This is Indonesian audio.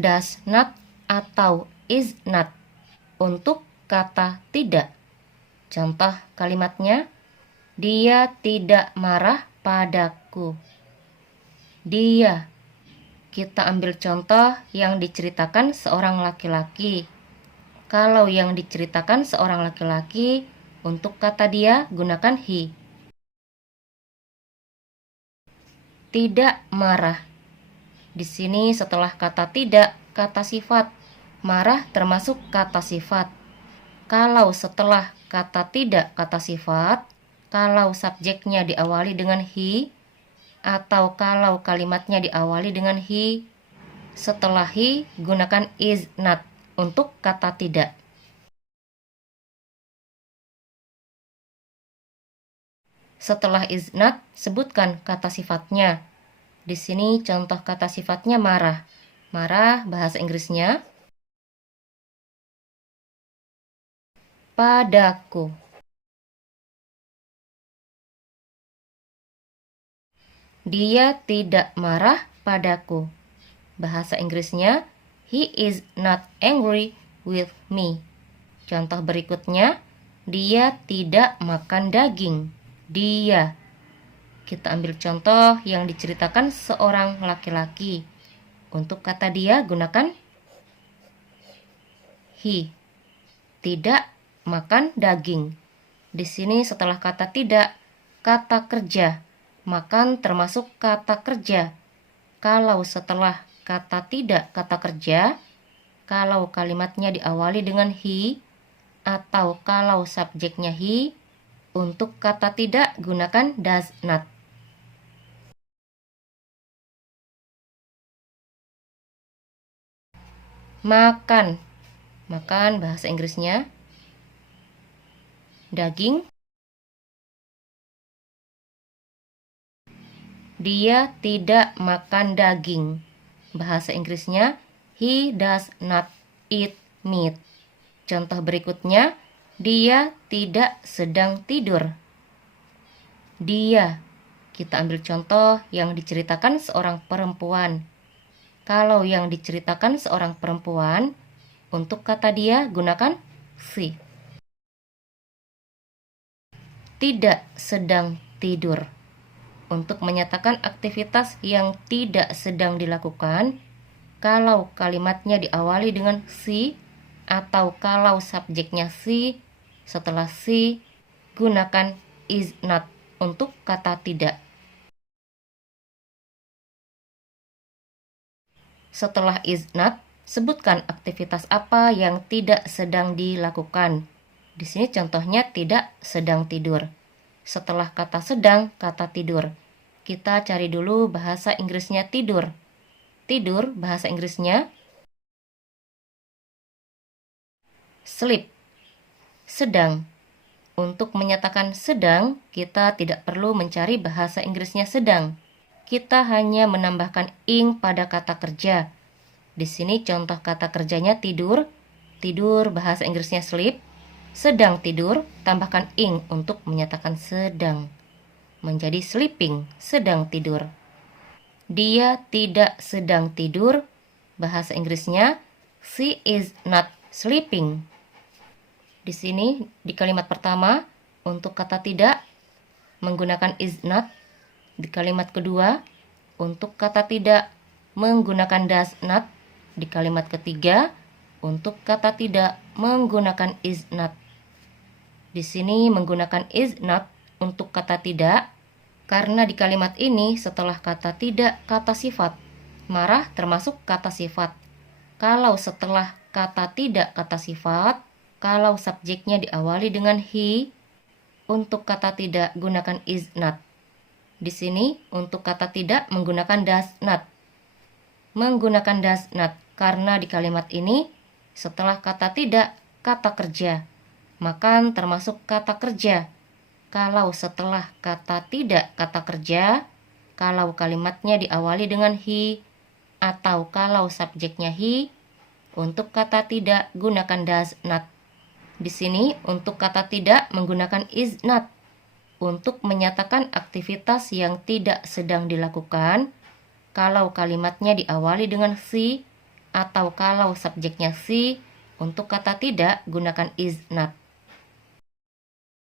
does not atau is not untuk kata tidak. Contoh kalimatnya, dia tidak marah padaku. Dia. Kita ambil contoh yang diceritakan seorang laki-laki. Kalau yang diceritakan seorang laki-laki, untuk kata dia gunakan he. Tidak marah. Di sini setelah kata tidak, kata sifat. Marah termasuk kata sifat. Kalau setelah kata tidak, kata sifat, kalau subjeknya diawali dengan he, atau kalau kalimatnya diawali dengan he, setelah he gunakan is not untuk kata tidak. Setelah is not, sebutkan kata sifatnya. Di sini contoh kata sifatnya marah. Marah bahasa Inggrisnya padaku. Dia tidak marah padaku. Bahasa Inggrisnya, he is not angry with me. Contoh berikutnya, dia tidak makan daging. Dia. Kita ambil contoh yang diceritakan seorang laki-laki. Untuk kata dia gunakan he. Tidak makan daging. Di sini setelah kata tidak, kata kerja. Makan termasuk kata kerja. Kalau setelah kata tidak, kata kerja, kalau kalimatnya diawali dengan he, atau kalau subjeknya he, untuk kata tidak gunakan does not. Makan. Makan bahasa Inggrisnya daging. Dia tidak makan daging. Bahasa Inggrisnya, he does not eat meat. Contoh berikutnya, dia tidak sedang tidur. Dia. Kita ambil contoh yang diceritakan seorang perempuan. Kalau yang diceritakan seorang perempuan, untuk kata dia gunakan she. Tidak sedang tidur. Untuk menyatakan aktivitas yang tidak sedang dilakukan, kalau kalimatnya diawali dengan she, atau kalau subjeknya she, setelah she, gunakan is not untuk kata tidak. Setelah is not, sebutkan aktivitas apa yang tidak sedang dilakukan. Di sini contohnya tidak sedang tidur. Setelah kata sedang, kata tidur. Kita cari dulu bahasa Inggrisnya tidur. Tidur bahasa Inggrisnya sleep. Sedang. Untuk menyatakan sedang, kita tidak perlu mencari bahasa Inggrisnya sedang. Kita hanya menambahkan ing pada kata kerja. Di sini contoh kata kerjanya tidur. Tidur bahasa Inggrisnya sleep. Sedang tidur, tambahkan ing untuk menyatakan sedang. Menjadi sleeping, sedang tidur. Dia tidak sedang tidur. Bahasa Inggrisnya, she is not sleeping. Di sini, di kalimat pertama, untuk kata tidak, menggunakan is not. Di kalimat kedua, untuk kata tidak, menggunakan does not. Di kalimat ketiga, untuk kata tidak, menggunakan is not. Di sini menggunakan is not untuk kata tidak, karena di kalimat ini setelah kata tidak, kata sifat. Marah termasuk kata sifat. Kalau setelah kata tidak, kata sifat, kalau subjeknya diawali dengan he, untuk kata tidak gunakan is not. Di sini untuk kata tidak menggunakan does not. Menggunakan does not karena di kalimat ini setelah kata tidak, kata kerja. Makan termasuk kata kerja. Kalau setelah kata tidak, kata kerja, kalau kalimatnya diawali dengan he, atau kalau subjeknya he, untuk kata tidak gunakan does not. Di sini untuk kata tidak menggunakan is not untuk menyatakan aktivitas yang tidak sedang dilakukan. Kalau kalimatnya diawali dengan she, Atau kalau subjeknya si, untuk kata tidak gunakan is not.